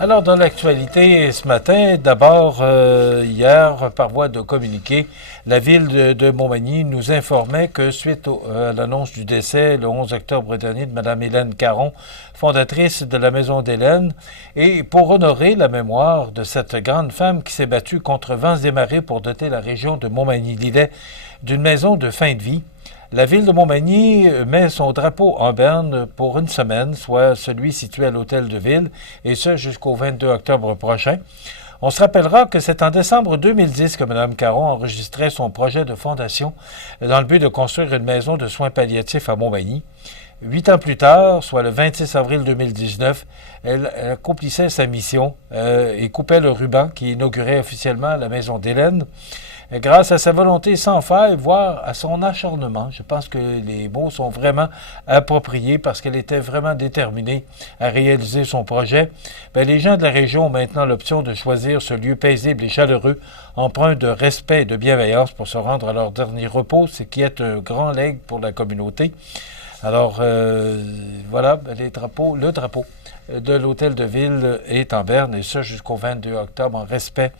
Alors, dans l'actualité ce matin, d'abord, hier, par voie de communiqué, la ville de Montmagny nous informait que suite à l'annonce du décès le 11 octobre dernier de Mme Hélène Caron, fondatrice de la Maison d'Hélène, et pour honorer la mémoire de cette grande femme qui s'est battue contre vents et marées pour doter la région de Montmagny-Lillet d'une maison de fin de vie, la ville de Montmagny met son drapeau en berne pour une semaine, soit celui situé à l'hôtel de ville, et ce jusqu'au 22 octobre prochain. On se rappellera que c'est en décembre 2010 que Mme Caron enregistrait son projet de fondation dans le but de construire une maison de soins palliatifs à Montmagny. 8 ans plus tard, soit le 26 avril 2019, elle accomplissait sa mission et coupait le ruban qui inaugurait officiellement la Maison d'Hélène. Grâce à sa volonté sans faille, voire à son acharnement, je pense que les mots sont vraiment appropriés parce qu'elle était vraiment déterminée à réaliser son projet, les gens de la région ont maintenant l'option de choisir ce lieu paisible et chaleureux, empreint de respect et de bienveillance pour se rendre à leur dernier repos, ce qui est un grand legs pour la communauté. Alors, voilà, le drapeau de l'hôtel de ville est en berne, et ce jusqu'au 22 octobre, en respect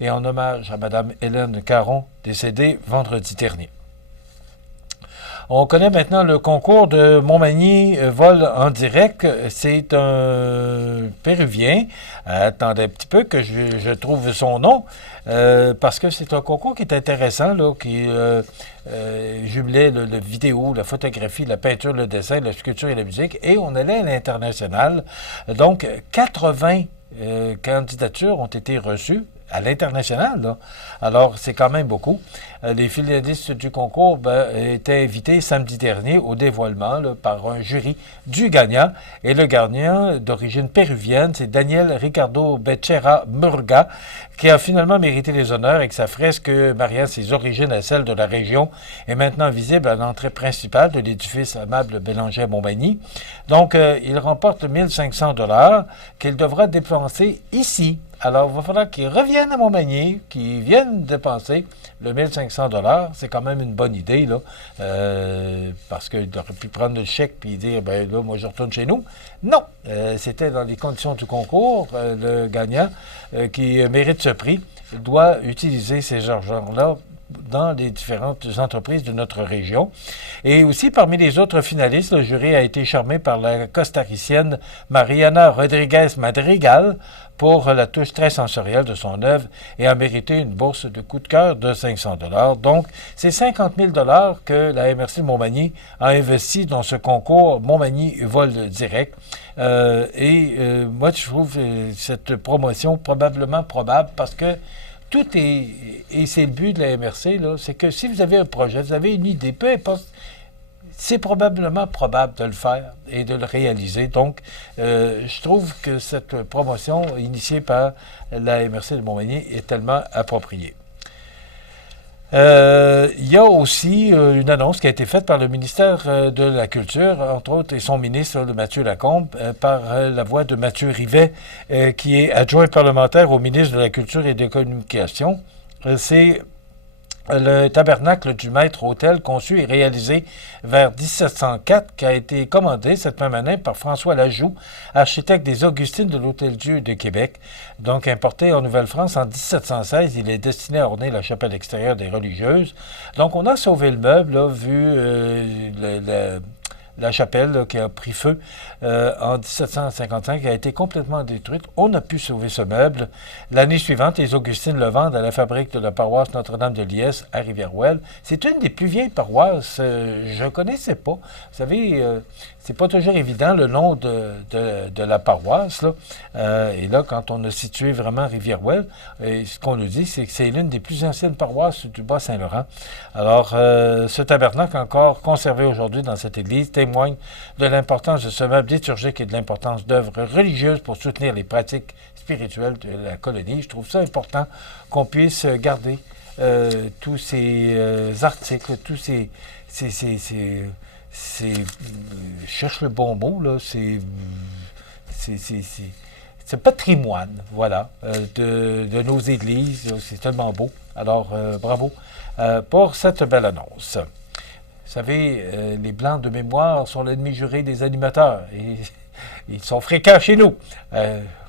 et en hommage à Mme Hélène Caron, décédée vendredi dernier. On connaît maintenant le concours de Montmagny vol en direct. C'est un Péruvien. Attendez un petit peu que je trouve son nom, parce que c'est un concours qui est intéressant, là, qui jumelait le vidéo, la photographie, la peinture, le dessin, la sculpture et la musique. Et on allait à l'international. Donc, 80 candidatures ont été reçues à l'international, là. Alors, c'est quand même beaucoup. Les finalistes du concours étaient invités samedi dernier au dévoilement là, par un jury du gagnant. Et le gagnant, d'origine péruvienne, c'est Daniel Ricardo Becerra Murga, qui a finalement mérité les honneurs avec sa fresque mariant ses origines à celles de la région, est maintenant visible à l'entrée principale de l'édifice Amable Bélanger à Montmagny. Donc, il remporte 1 500 $ qu'il devra dépenser ici. Alors, il va falloir qu'ils reviennent à Montmagny, qu'ils viennent dépenser le 1 500 $. C'est quand même une bonne idée, là, parce qu'il aurait pu prendre le chèque et dire, ben là, moi, je retourne chez nous. Non, c'était dans les conditions du concours. Le gagnant qui mérite ce prix doit utiliser ces argents-là dans les différentes entreprises de notre région. Et aussi, parmi les autres finalistes, le jury a été charmé par la costaricienne Mariana Rodriguez Madrigal pour la touche très sensorielle de son œuvre et a mérité une bourse de coup de cœur de 500 $. Donc, c'est 50 000 $ que la MRC de Montmagny a investi dans ce concours Montmagny Vol Direct. Moi, je trouve cette promotion probablement probable parce que tout est, et c'est le but de la MRC, là, c'est que si vous avez un projet, vous avez une idée, peu importe, c'est probablement probable de le faire et de le réaliser. Donc, je trouve que cette promotion initiée par la MRC de Montmagny est tellement appropriée. Il y a aussi une annonce qui a été faite par le ministère de la Culture, entre autres, et son ministre, Mathieu Lacombe, par la voix de Mathieu Rivet, qui est adjoint parlementaire au ministre de la Culture et des Communications. C'est le tabernacle du maître-autel, conçu et réalisé vers 1704, qui a été commandé cette même année par François Lajoux, architecte des Augustines de l'Hôtel-Dieu de Québec. Donc, importé en Nouvelle-France en 1716, il est destiné à orner la chapelle extérieure des religieuses. Donc, on a sauvé le meuble, là, vu la chapelle là, qui a pris feu en 1755, qui a été complètement détruite. On a pu sauver ce meuble. L'année suivante, les Augustines le vendent à la fabrique de la paroisse Notre-Dame de Liesse à Rivière-Ouelle. C'est une des plus vieilles paroisses. Je ne connaissais pas. Vous savez, c'est pas toujours évident le nom de la paroisse. Là. Et là, quand on a situé vraiment Rivière-Ouelle, ce qu'on nous dit, c'est que c'est l'une des plus anciennes paroisses du Bas-Saint-Laurent. Alors, ce tabernacle encore conservé aujourd'hui dans cette église témoigne de l'importance de ce meuble liturgique et de l'importance d'œuvres religieuses pour soutenir les pratiques spirituelles de la colonie. Je trouve ça important qu'on puisse garder tous ces articles, tous ces je cherche le bon mot, là, c'est patrimoine, voilà, de nos églises. C'est tellement beau. Alors, bravo pour cette belle annonce. Vous savez, les blancs de mémoire sont l'ennemi juré des animateurs. Et ils sont fréquents chez nous.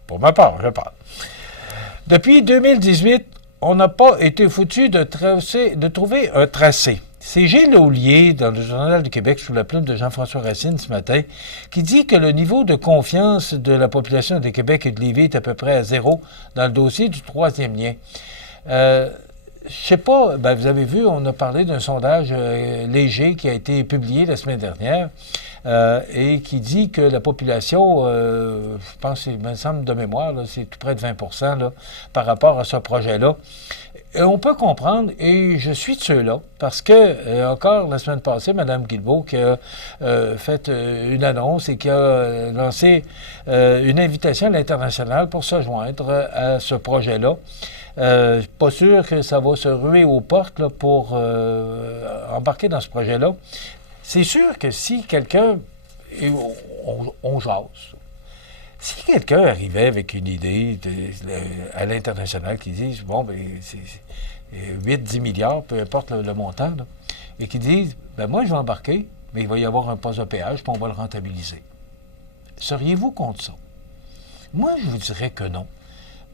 Pour ma part, je parle. Depuis 2018, on n'a pas été foutu de trouver un tracé. C'est Gilles Laulier, dans le Journal du Québec, sous la plume de Jean-François Racine ce matin, qui dit que le niveau de confiance de la population de Québec et de Lévis est à peu près à zéro dans le dossier du troisième lien. Je sais pas, vous avez vu, on a parlé d'un sondage léger qui a été publié la semaine dernière et qui dit que la population, je pense, il me semble de mémoire, là, c'est tout près de 20 là, par rapport à ce projet-là. Et on peut comprendre, et je suis de ceux-là, parce que, encore la semaine passée, Mme Guilbeault qui a fait une annonce et qui a lancé une invitation à l'international pour se joindre à ce projet-là. Pas sûr que ça va se ruer aux portes là, pour embarquer dans ce projet-là. C'est sûr que si quelqu'un, et on jase, si quelqu'un arrivait avec une idée à l'international qui dit, bon, c'est 8-10 milliards, peu importe le montant, là, et qui dit, moi, je vais embarquer, mais il va y avoir un poste de péage, puis on va le rentabiliser. Seriez-vous contre ça? Moi, je vous dirais que non.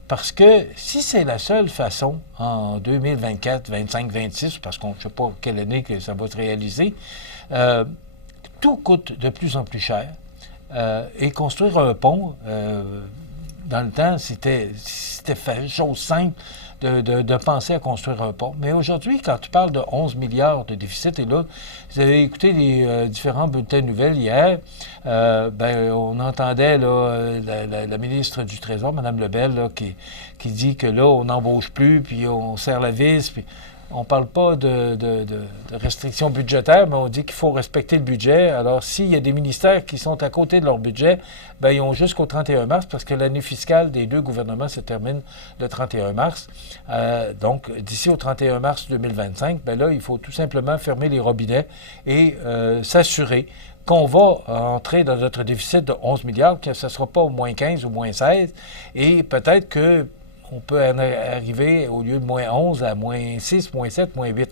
Parce que si c'est la seule façon, en 2024, 25, 26, parce qu'on ne sait pas quelle année que ça va se réaliser, tout coûte de plus en plus cher. Et construire un pont, dans le temps, c'était chose simple de penser à construire un pont. Mais aujourd'hui, quand tu parles de 11 milliards de déficit, et là, vous avez écouté les différents bulletins de nouvelles hier, on entendait là, la ministre du Trésor, Mme Lebel, là, qui dit que là, on n'embauche plus, puis on serre la vis, puis on ne parle pas de restrictions budgétaires, mais on dit qu'il faut respecter le budget. Alors, s'il y a des ministères qui sont à côté de leur budget, ils ont jusqu'au 31 mars, parce que l'année fiscale des deux gouvernements se termine le 31 mars. Donc, d'ici au 31 mars 2025, là, il faut tout simplement fermer les robinets et s'assurer qu'on va entrer dans notre déficit de 11 milliards, que ce ne sera pas au moins 15 ou moins 16, et peut-être que on peut arriver, au lieu de moins 11, à moins 6, moins 7, moins 8.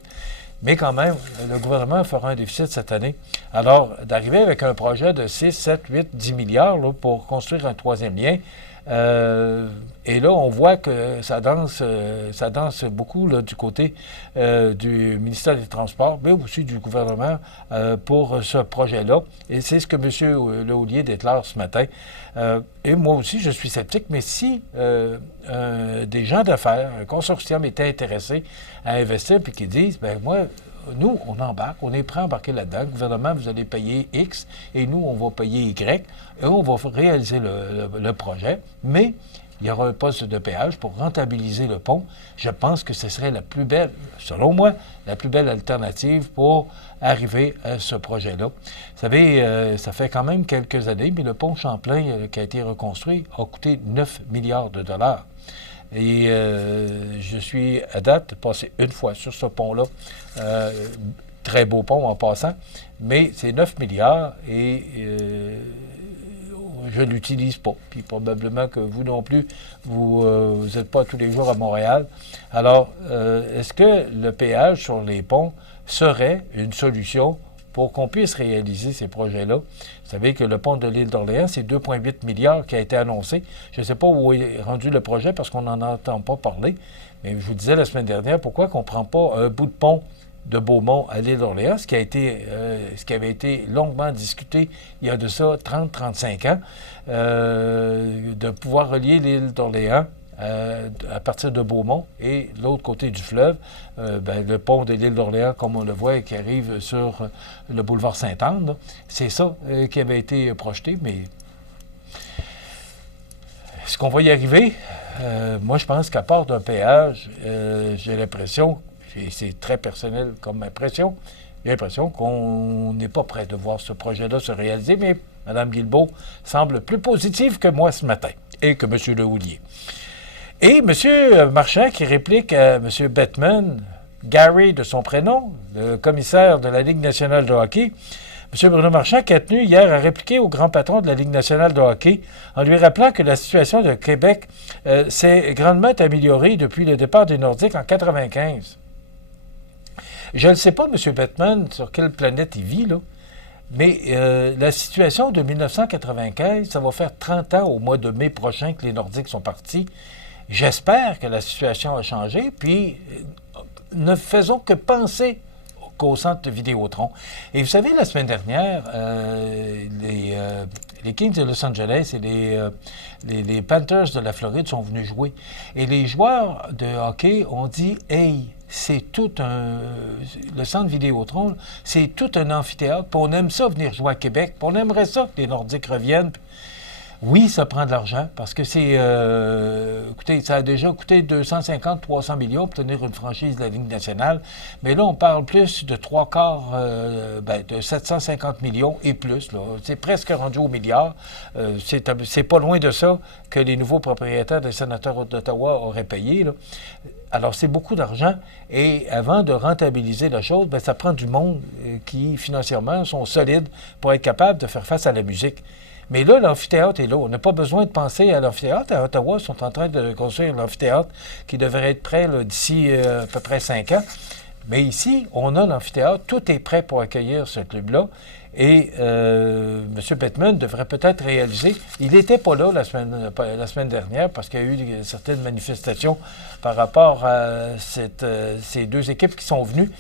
Mais quand même, le gouvernement fera un déficit cette année. Alors, d'arriver avec un projet de 6, 7, 8, 10 milliards là, pour construire un troisième lien, et là, on voit que ça danse beaucoup là, du côté du ministère des Transports, mais aussi du gouvernement pour ce projet-là. Et c'est ce que M. Laulier déclare ce matin. Et moi aussi, je suis sceptique, mais si des gens d'affaires, un consortium était intéressé à investir puis qu'ils disent, nous, on embarque, on est prêt à embarquer là-dedans. Le gouvernement, vous allez payer X et nous, on va payer Y et on va réaliser le projet. Mais il y aura un poste de péage pour rentabiliser le pont. Je pense que ce serait la plus belle, selon moi, la plus belle alternative pour arriver à ce projet-là. Vous savez, ça fait quand même quelques années, mais le pont Champlain qui a été reconstruit a coûté 9 milliards de dollars. Et je suis, à date, passé une fois sur ce pont-là. Très beau pont en passant, mais c'est 9 milliards et je ne l'utilise pas. Puis probablement que vous non plus, vous n'êtes pas tous les jours à Montréal. Alors, est-ce que le péage sur les ponts serait une solution pour qu'on puisse réaliser ces projets-là? Vous savez que le pont de l'île d'Orléans, c'est 2,8 milliards qui a été annoncé. Je ne sais pas où est rendu le projet parce qu'on n'en entend pas parler. Mais je vous disais la semaine dernière, pourquoi qu'on ne prend pas un bout de pont de Beaumont à l'île d'Orléans, ce qui avait été longuement discuté il y a de ça 30-35 ans, de pouvoir relier l'île d'Orléans à partir de Beaumont et l'autre côté du fleuve, le pont de l'île d'Orléans, comme on le voit, qui arrive sur le boulevard Sainte-Anne, c'est ça qui avait été projeté, mais est-ce qu'on va y arriver? Moi, je pense qu'à part d'un péage, j'ai l'impression, et c'est très personnel comme impression, j'ai l'impression qu'on n'est pas prêt de voir ce projet-là se réaliser, mais Mme Guilbeault semble plus positive que moi ce matin, et que M. Lehouillier. Et M. Marchand qui réplique à M. Bettman, Gary de son prénom, le commissaire de la Ligue nationale de hockey, M. Bruno Marchand qui a tenu hier à répliquer au grand patron de la Ligue nationale de hockey en lui rappelant que la situation de Québec s'est grandement améliorée depuis le départ des Nordiques en 1995. Je ne sais pas, M. Bettman, sur quelle planète il vit, là, Mais la situation de 1995, ça va faire 30 ans au mois de mai prochain que les Nordiques sont partis. J'espère que la situation a changé, puis ne faisons que penser qu'au centre de Vidéotron. Et vous savez, la semaine dernière, les Kings de Los Angeles et les Panthers de la Floride sont venus jouer. Et les joueurs de hockey ont dit « Hey, c'est tout un... Le centre Vidéotron, c'est tout un amphithéâtre, puis on aime ça venir jouer à Québec, puis on aimerait ça que les Nordiques reviennent. » Oui, ça prend de l'argent parce que c'est... écoutez, ça a déjà coûté 250-300 millions pour tenir une franchise de la Ligue nationale. Mais là, on parle plus de trois quarts, de 750 millions et plus. Là. C'est presque rendu au milliard. C'est pas loin de ça que les nouveaux propriétaires des Sénateurs d'Ottawa auraient payé. Là. Alors, c'est beaucoup d'argent. Et avant de rentabiliser la chose, bien, ça prend du monde qui, financièrement, sont solides pour être capable de faire face à la musique. Mais là, l'amphithéâtre est là. On n'a pas besoin de penser à l'amphithéâtre. À Ottawa, ils sont en train de construire l'amphithéâtre qui devrait être prêt d'ici à peu près 5 ans. Mais ici, on a l'amphithéâtre. Tout est prêt pour accueillir ce club-là. Et M. Bettman devrait peut-être réaliser... Il n'était pas là la semaine dernière parce qu'il y a eu certaines manifestations par rapport à ces deux équipes qui sont venues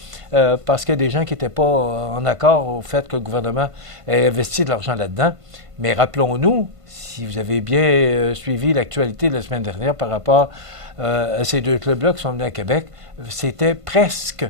parce qu'il y a des gens qui n'étaient pas en accord au fait que le gouvernement ait investi de l'argent là-dedans. Mais rappelons-nous, si vous avez bien suivi l'actualité de la semaine dernière par rapport à ces deux clubs-là qui sont venus à Québec, c'était presque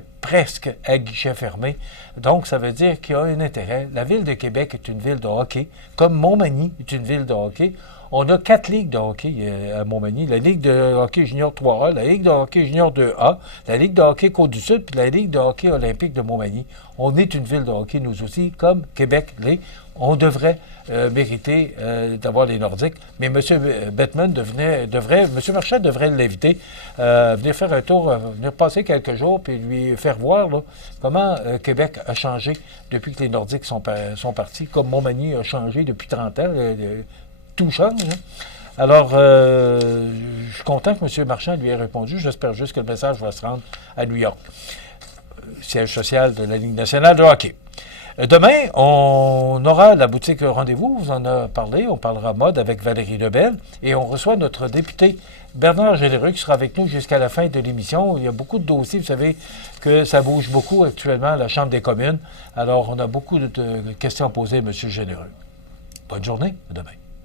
à guichet fermé. Donc, ça veut dire qu'il y a un intérêt. La ville de Québec est une ville de hockey, comme Montmagny est une ville de hockey. On a 4 ligues de hockey à Montmagny. La Ligue de hockey junior 3A, la Ligue de hockey junior 2A, la Ligue de hockey Côte-du-Sud, puis la Ligue de hockey olympique de Montmagny. On est une ville de hockey, nous aussi, comme Québec l'est. On devrait mériter d'avoir les Nordiques. Mais M. Bettman M. Marchand devrait l'inviter à venir faire un tour, venir passer quelques jours, puis lui faire voir là, comment Québec a changé depuis que les Nordiques sont partis, comme Montmagny a changé depuis 30 ans. Tout change. Hein? Alors, je suis content que M. Marchand lui ait répondu. J'espère juste que le message va se rendre à New York, siège social de la Ligue nationale de hockey. Demain, on aura la boutique Rendez-vous, vous en a parlé, on parlera mode avec Valérie Lebel et on reçoit notre député Bernard Généreux qui sera avec nous jusqu'à la fin de l'émission. Il y a beaucoup de dossiers, vous savez que ça bouge beaucoup actuellement à la Chambre des communes. Alors, on a beaucoup de questions à poser à M. Généreux. Bonne journée, à demain.